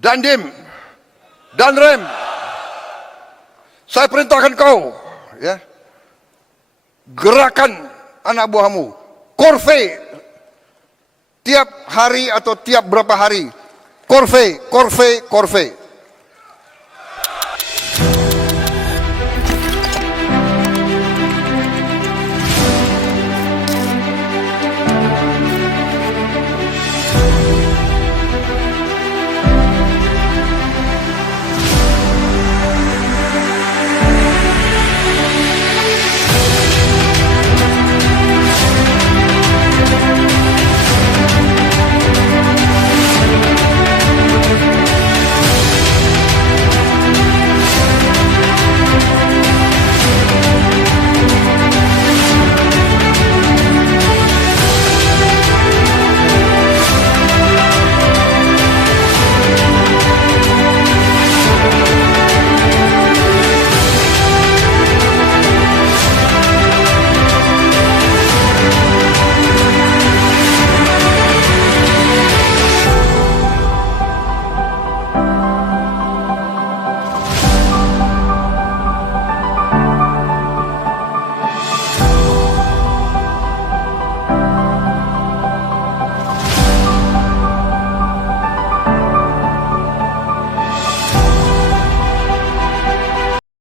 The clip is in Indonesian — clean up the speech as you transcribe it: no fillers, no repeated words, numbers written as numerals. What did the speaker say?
Dandim, Danrem, saya perintahkan kau, ya, gerakan anak buahmu, korve, tiap hari atau tiap berapa hari, korve, korve, korve.